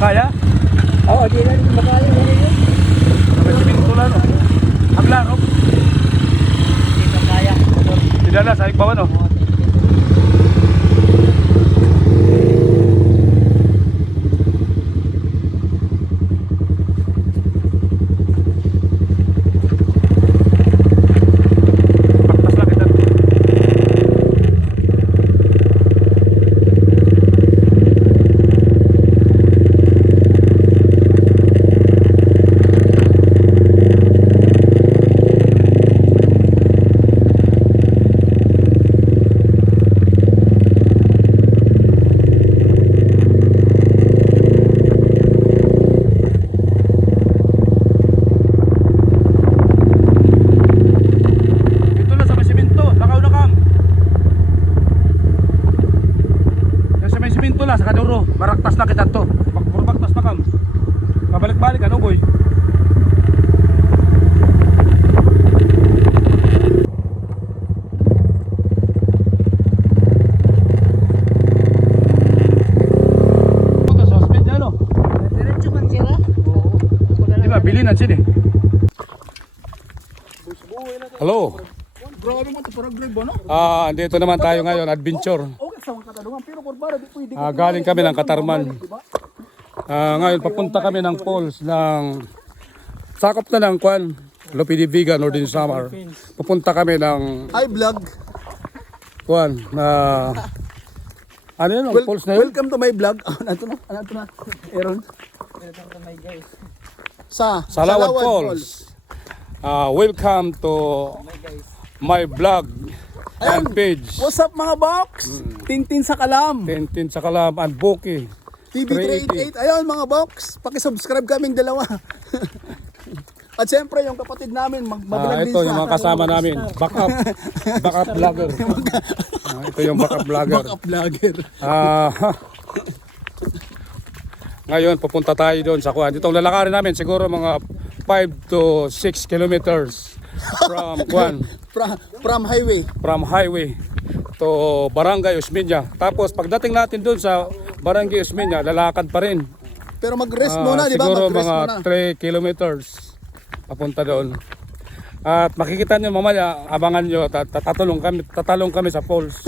Kaya? Oo, di na rin makaya na rin yun. May siminto lang, no? Hagla, no? Hindi pa kaya. Tidak na, sa ikbawan, no? Paktas lang kita. Dito na sa may siminto, lakaw na kam. Yan sa may siminto na, sa kaduro. Maraktas na kita to. Baktas na kam. Pabalik-balik, ano boy? Ito sa hospital dyan, no? Diretso man sila. Oo. Di ba, bilinan sila eh. Hello. Grabe mo ito, parang grave ba, no? Andito naman tayo ngayon, adventure. Okay, sa mga katanungan, pero kurbara, di pwede. Galing kami ng Katarman. Ngayon, papunta kami ng falls ng sakop na ng Kwan, Lopidiviga, Northern Samar. Papunta kami ng Hi, vlog. Kwan, ano yun, ang falls na yun? Welcome to my vlog. Ano na? Aaron. Welcome to my guys. Sa Salawat Falls. Welcome to my vlog and page. What's up mga box? Tintin sa kalam. Tintin sa Kalam and Buki. TV388. Ayun mga box, paki-subscribe kaming dalawa. At siyempre yung kapatid namin magbablog din Ito yung mga kasama namin. Backup vlogger. Ito yung backup vlogger. Backup vlogger. Ngayon pupunta tayo doon sa Kwan. Itong lalakarin namin siguro mga 5 to 6 kilometers from Kwan. From highway. From highway to Barangay Usmeña. Tapos pagdating natin doon sa Barangay Usmeña, lalakad pa rin. Pero mag-rest muna, di ba? Siguro Mag-rest mga muna. 3 kilometers papunta doon. At makikita nyo mamaya, abangan nyo, tatalong kami sa falls.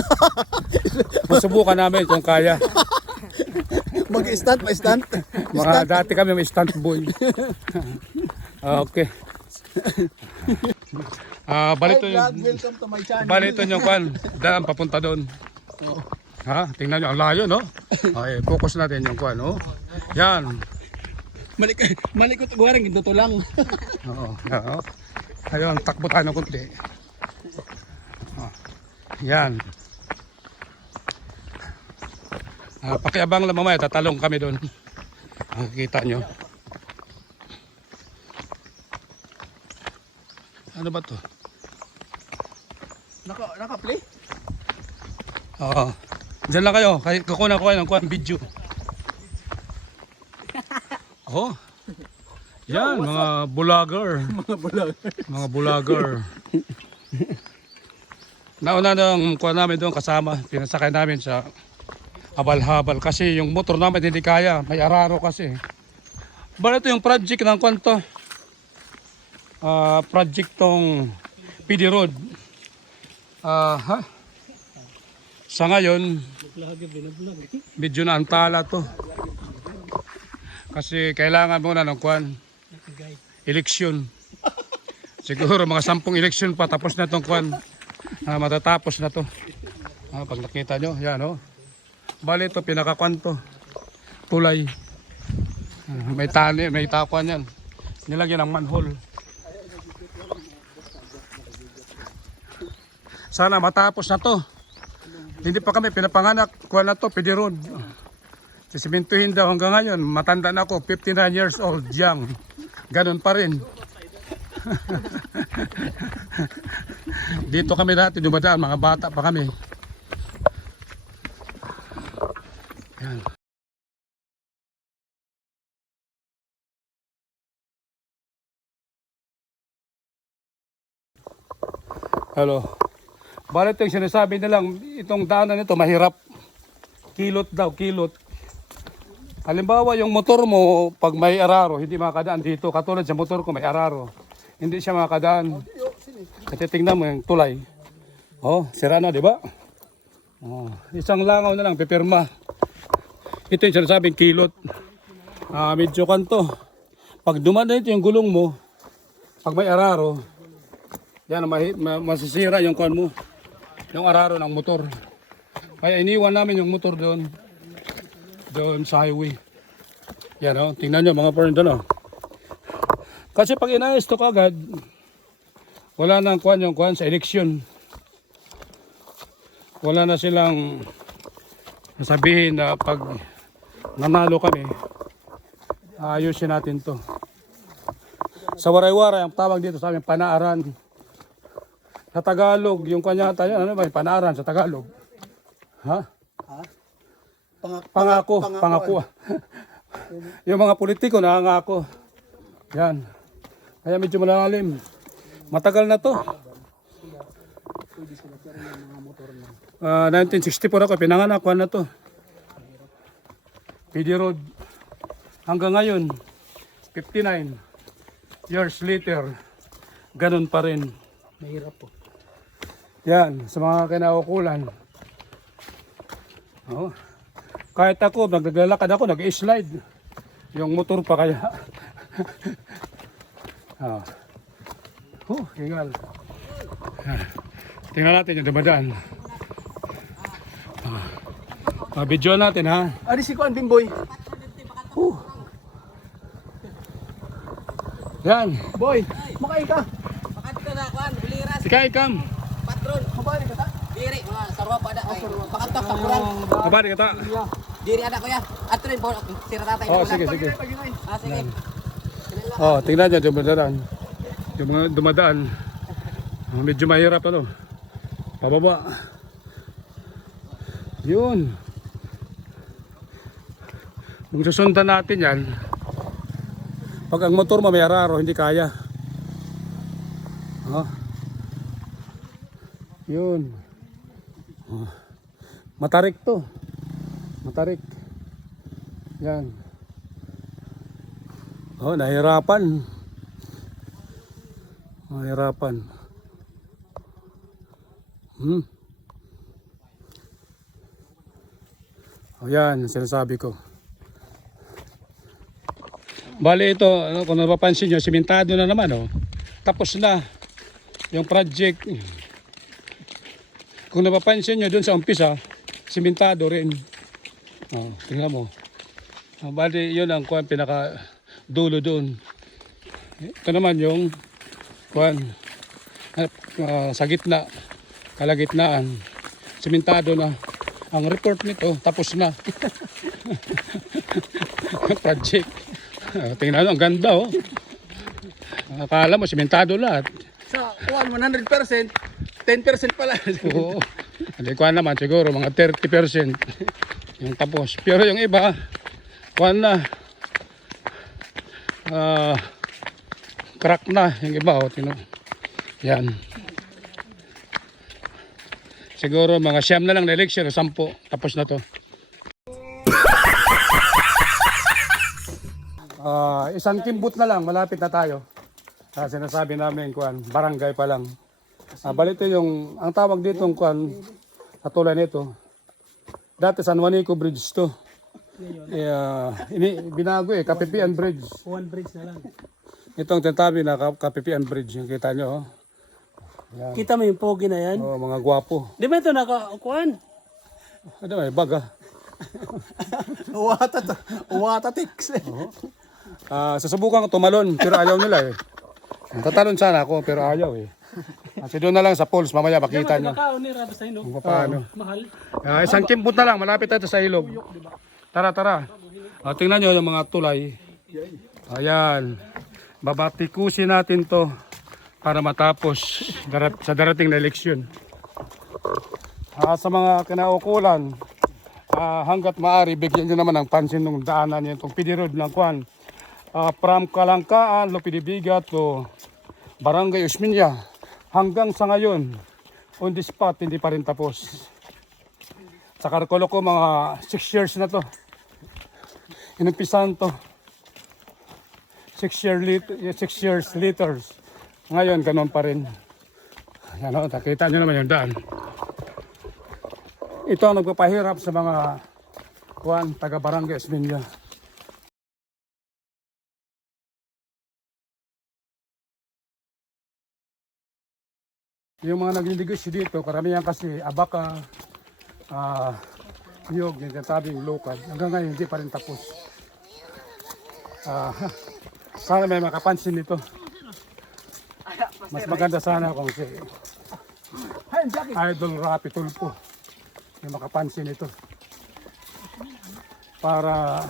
Masubukan namin kung kaya. Mag-stunt, may stunt. Mga dati kami may stunt boy. Okay. Balito Hi, vlog. Welcome to my channel. Balito yung Kwan, daan papunta doon. Ha? Tingnan nyo, ang layo, no? Okay, focus natin yung Kwan, no? Yan. Malikot guwarang, ito to lang. Oo. Oo. Ayun, takbo tayo ng kunti. Yan. Pakiabang lang mamaya, tatalong kami doon. Makikita nyo. Ano ba to? Naka-play? Oo. Diyan lang kayo. Kukunan ko kayo ng video. Oh. Yan, mga vlogger. Mga vlogger. Nauna nang kuha namin doon kasama. Pinasakay namin sa habal-habal. Kasi yung motor namin hindi kaya. May araro kasi. Bala ito yung project ng kwanto. Project tong PD Road. Sa ngayon, medyo na antala to. Kasi kailangan muna ng kwan. Eleksyon. Siguro mga 10 eleksyon pa tapos na tong kwan. Matatapos na to. Pag nakita nyo, yan o. Bali ito, pinakakwan to. Tulay. May tali, may takwan yan. Nilagyan ng manhole. Sana matapos na to. Hindi pa kami pinapanganak. Kuha na to, PD Road. Sisimintuhin daw hanggang ngayon. Matanda na ako, 59 years old, young. Ganon pa rin. Dito kami dati dumadaan, mga bata pa kami. Yan. Hello. Balit yung sinasabi nilang itong daanan nito mahirap. Kilot daw, kilot. Halimbawa, yung motor mo, pag may araro, hindi makakadaan dito. Katulad sa motor ko, may araro. Hindi siya makakadaan. Kasi tingnan mo yung tulay. Oh, sira na, di ba? Oh, isang langaw na lang, pipirma. Ito yung sinasabing kilot. Medyo kanto. Pag dumaan ito yung gulong mo, pag may araro, yan, masisira yung kuan mo. Yung araro ng motor. Kaya iniwan namin yung motor doon. Doon sa highway. Yan o, tingnan nyo mga friend doon o. Kasi pag inayos to kagad, wala nang kuan yung kuan sa eleksyon. Wala na silang sabihin na pag nanalo kami, ayusin natin to. Sa waray-waray, ang tawag dito sa amin, panaaran. Sa Tagalog, yung kanya tayo, ano ba, panaaran sa Tagalog. Ha? Pangako. Yung mga politiko nangangako. Yan. Kaya medyo malalim. Matagal na to. 1964 ako, pinanganak na to. PD Road. Hanggang ngayon, 59 years later, ganun pa rin. Mahirap po. Yan, sa mga kinaukulan. Oh. Kahit ako, naglalakad ako, nag-slide. Yung motor pa kaya. Hingal. Tingnan natin yung dumadaan. Video natin ha. Adi si Kuan Bimboy. Yan. Boy, makain ka. Makat ka na, Juan, uliras, Sikay kam. patron, Mabari ka ta? diri, mga sarwa pa ada, pakatak sa kurang, Kabari kita. diri ada kuya, atrin, sira tatay. Oh, sige, sige. Sige. Oh, tingnan nyo, dumadaan. Yung mga dumadaan. Medyo mahirap ano. Pababa. Yun. Kung susundan natin yan, pag ang motor mo may araro, hindi kaya. Yun. Matarik to. Matarik. Yan. Nahirapan. Nahirapan. Yan, sinasabi ko. Bali ito, kung napapansin nyo, simentado na naman. Tapos na yung project. Kung napapansin nyo, dun sa umpisa, simentado rin. Tingnan mo. Bali, yun ang kuwan, pinaka dulo doon. Ito naman yung kuwan, sa gitna, kalagitnaan, simentado na. Ang report nito, tapos na. Project. Tingnan mo, ang ganda oh. Akala mo, simentado lahat. Sa Kuan 100%, 10% pala. Oo. Hindi ko naman siguro mga 30% yung tapos. Pero yung iba, kuan na. Crack na yung iba. Yan. Siguro mga 9 na lang na election, 10. Tapos na to. Isang kimbut na lang, malapit na tayo. Sinasabi namin, kuan, barangay pa lang. Balito yung, ang tawag dito, kuan, katulad nito. Dati San Juanico Bridge to. Binago Kapipian Bridge. One bridge na lang. Itong tinatabi na Kapipian Bridge, yung kita nyo. Yan. Kita mo yung pogi na yan? Mga gwapo. Di ba ito naka-kuan? Ano may baga. Uwata-tix. Susubukan ko tumalon, pero ayaw nila Tatalon sana ako, pero ayaw Kasi doon na lang sa poles, mamaya makita nyo. Kung paano. Mahal. Isang kimbut na lang, malapit tayo sa ilog. Tara, tara. Tingnan nyo yung mga tulay. Ayan. Babatikusin natin to para matapos sa darating na eleksyon. Sa mga kinaukulan, hanggat maaari, bigyan nyo naman ng pansin ng daanan nyo itong PD Road ng Kuan. From Kalangkaan, Lopidibiga to Barangay Usminya. Hanggang sa ngayon, on the spot, hindi pa rin tapos. Sa Karkolo ko, mga 6 years na to. inumpisan to. 6 years later. Ngayon, ganun pa rin. Yan o, nakita nyo naman yung daan. Ito ang nagpapahirap sa mga taga-barangay Esminya. Yung mga nagninegosyo dito, karamihan kasi abaka, niyog, yung tinatawag lokal. Hanggang ngayon, hindi pa rin tapos. Sana may makapansin nito. Mas maganda sana kung si Idol Rapi Tulpo may makapansin ito. Para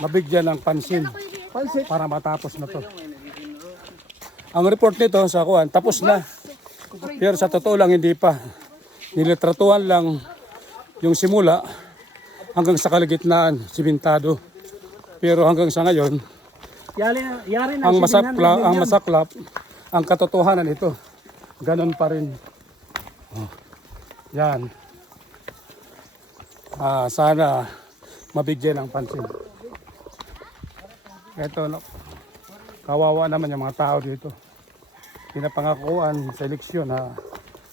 mabigyan ng pansin. Para matapos na to. Ang report nito sa kuan, tapos na. Pero sa totoo lang hindi pa. Nilitratuhan lang yung simula hanggang sa kalagitnaan, simentado. Pero hanggang sa ngayon, ang masaklap, ang katotohanan ito. Ganon pa rin. Oh, yan. Sana mabigyan ng pansin. Ito, no, kawawa naman yung mga tao dito. Pinapangakuan sa eleksyon na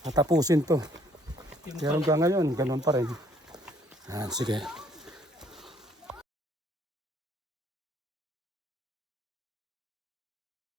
natapusin to. Pero hanggang ngayon, ganon pa rin. Sige.